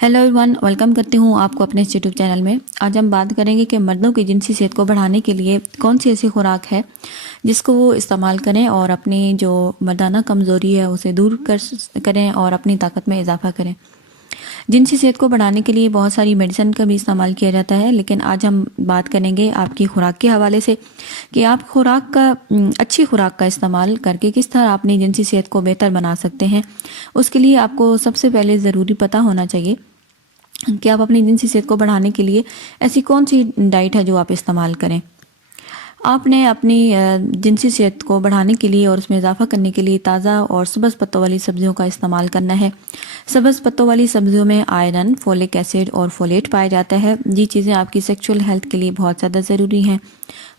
Hello everyone, welcome करती हूँ आपको अपने इस यूट्यूब चैनल में। आज हम बात करेंगे कि मर्दों की जिनसी सेहत को बढ़ाने के लिए कौन सी ऐसी खुराक है जिसको वो इस्तेमाल करें और अपनी जो मर्दाना कमज़ोरी है उसे दूर करें और अपनी ताकत में इजाफा करें। जिनसी सेहत को बढ़ाने के लिए बहुत सारी मेडिसिन का भी इस्तेमाल किया जाता है, लेकिन आज हम बात करेंगे आपकी खुराक के हवाले से कि आप अच्छी खुराक का इस्तेमाल करके किस तरह अपनी जिनसी सेहत को बेहतर बना सकते हैं। उसके लिए आपको सबसे पहले ज़रूरी पता होना चाहिए कि आप अपनी जिनसी सेहत को बढ़ाने के लिए ऐसी कौन सी डाइट है जो आप इस्तेमाल करें। आपने अपनी जिनसी सेहत को बढ़ाने के लिए और उसमें इजाफा करने के लिए ताज़ा और सब्ज़ पत्तों वाली सब्जियों का इस्तेमाल करना है। सब्ज़ पत्तों वाली सब्जियों में आयरन, फोलिक एसिड और फोलेट पाया जाता है। ये चीज़ें आपकी सेक्सुअल हेल्थ के लिए बहुत ज़्यादा ज़रूरी हैं।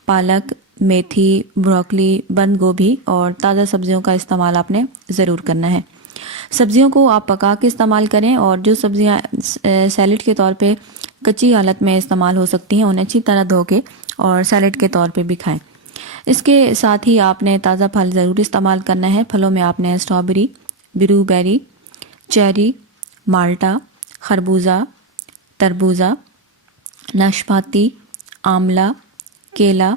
पालक, मेथी, ब्रोकली, बंद गोभी और ताज़ा सब्जियों का इस्तेमाल आपने ज़रूर करना है। सब्जियों को आप पका के इस्तेमाल करें और जो सब्जियां सैलेड के तौर पे कच्ची हालत में इस्तेमाल हो सकती हैं उन्हें अच्छी तरह धो के और सैलेड के तौर पे भी खाएं। इसके साथ ही आपने ताज़ा फल ज़रूर इस्तेमाल करना है। फलों में आपने स्ट्रॉबेरी, ब्लूबेरी, चेरी, माल्टा, खरबूजा, तरबूजा, नाशपाती, आंवला, केला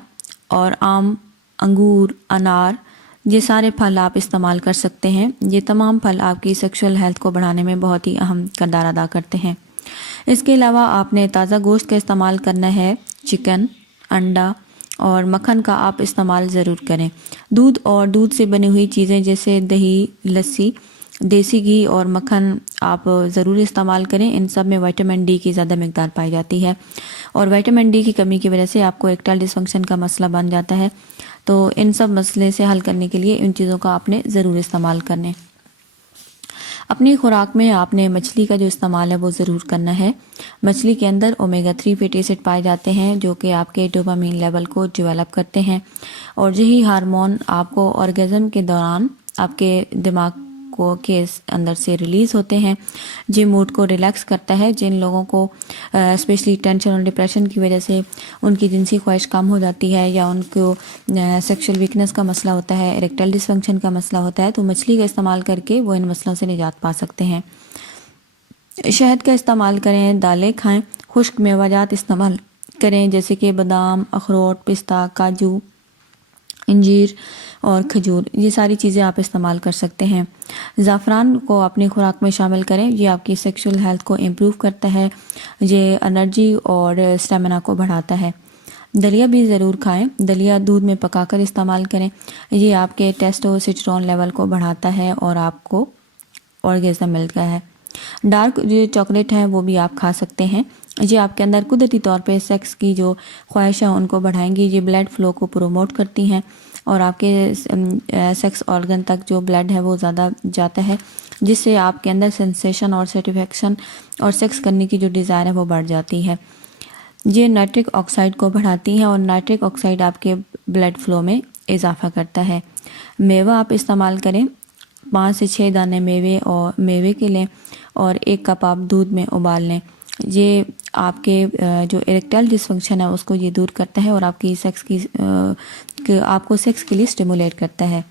और आम, अंगूर, अनार, ये सारे फल आप इस्तेमाल कर सकते हैं। ये तमाम फल आपकी सेक्सुअल हेल्थ को बढ़ाने में बहुत ही अहम किरदार अदा करते हैं। इसके अलावा आपने ताज़ा गोश्त का इस्तेमाल करना है। चिकन, अंडा और मक्खन का आप इस्तेमाल ज़रूर करें। दूध और दूध से बनी हुई चीज़ें जैसे दही, लस्सी, देसी घी और मक्खन आप ज़रूर इस्तेमाल करें। इन सब में विटामिन डी की ज़्यादा मिकदार पाई जाती है और विटामिन डी की कमी की वजह से आपको इरेक्टाइल डिसफंक्शन का मसला बन जाता है। तो इन सब मसले से हल करने के लिए इन चीज़ों का आपने ज़रूर इस्तेमाल करने। अपनी खुराक में आपने मछली का जो इस्तेमाल है वो ज़रूर करना है। मछली के अंदर ओमेगा 3 फैटी एसिड पाए जाते हैं जो कि आपके डोपामिन लेवल को डेवलप करते हैं और यही हार्मोन आपको ऑर्गेज़म के दौरान आपके दिमाग को के अंदर से रिलीज़ होते हैं। ये मूड को रिलैक्स करता है। जिन लोगों को स्पेशली टेंशन और डिप्रेशन की वजह से उनकी जिनसी ख्वाहिश कम हो जाती है या उनको सेक्सुअल वीकनेस का मसला होता है, इरेक्टाइल डिसफंक्शन का मसला होता है, तो मछली का इस्तेमाल करके वो इन मसलों से निजात पा सकते हैं। शहद का इस्तेमाल करें, दालें खाएं, खुश्क मेवाजात इस्तेमाल करें जैसे कि बादाम, अखरोट, पिस्ता, काजू, अंजीर और खजूर, ये सारी चीज़ें आप इस्तेमाल कर सकते हैं। ज़ाफ़रान को अपनी खुराक में शामिल करें। ये आपकी सेक्सुअल हेल्थ को इम्प्रूव करता है। ये एनर्जी और स्टेमिना को बढ़ाता है। दलिया भी ज़रूर खाएं। दलिया दूध में पकाकर इस्तेमाल करें। ये आपके टेस्टोस्टेरोन लेवल को बढ़ाता है और आपको ऑर्गेज़म मिलता है। डार्क जो चॉकलेट है वो भी आप खा सकते हैं। ये आपके अंदर कुदरती तौर पे सेक्स की जो ख्वाहिश है उनको बढ़ाएंगी। ये ब्लड फ्लो को प्रोमोट करती हैं और आपके सेक्स ऑर्गन तक जो ब्लड है वो ज़्यादा जाता है, जिससे आपके अंदर सेंसेशन और सेटिस्फैक्शन और सेक्स करने की जो डिज़ायर है वो बढ़ जाती है। ये नाइट्रिक ऑक्साइड को बढ़ाती हैं और नाइट्रिक ऑक्साइड आपके ब्लड फ्लो में इजाफा करता है। मेवा आप इस्तेमाल करें। 5 से 6 दाने मेवे के लें और 1 कप आप दूध में उबाल लें। ये आपके जो इरेक्टाइल डिसफंक्शन है उसको ये दूर करता है और आपकी आपको सेक्स के लिए स्टिमुलेट करता है।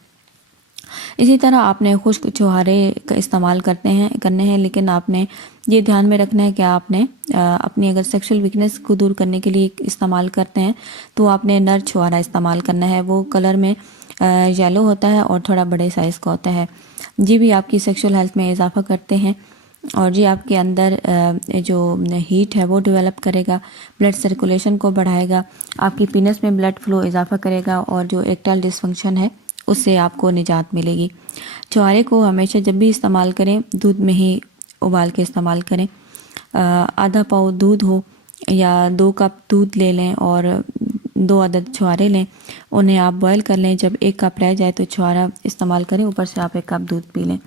इसी तरह आपने खुश्क छुहारे का इस्तेमाल करने हैं, लेकिन आपने ये ध्यान में रखना है कि आपने अपनी अगर सेक्सुअल वीकनेस को दूर करने के लिए इस्तेमाल करते हैं तो आपने नर छुहारा इस्तेमाल करना है। वो कलर में येलो होता है और थोड़ा बड़े साइज़ का होता है। ये भी आपकी सेक्सुअल हेल्थ में इजाफा करते हैं और ये आपके अंदर जो हीट है वो डेवलप करेगा, ब्लड सर्कुलेशन को बढ़ाएगा, आपकी पीनस में ब्लड फ्लो इजाफा करेगा और जो इरेक्टाइल डिसफंक्शन है उससे आपको निजात मिलेगी। छुहारे को हमेशा जब भी इस्तेमाल करें दूध में ही उबाल के इस्तेमाल करें। आधा पाव दूध हो या 2 कप दूध ले लें और 2 अदद छुहारे लें, उन्हें आप बॉयल कर लें। जब 1 कप रह जाए तो छुहारा इस्तेमाल करें, ऊपर से आप 1 कप दूध पी लें।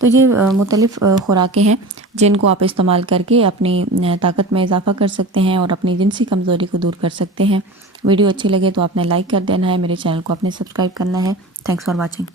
तो ये मुख्तलिफ़ खुराकें हैं जिनको आप इस्तेमाल करके अपनी ताकत में इजाफा कर सकते हैं और अपनी जिनसी कमज़ोरी को दूर कर सकते हैं। वीडियो अच्छी लगे तो आपने लाइक कर देना है, मेरे चैनल को आपने सब्सक्राइब करना है। Thanks for watching.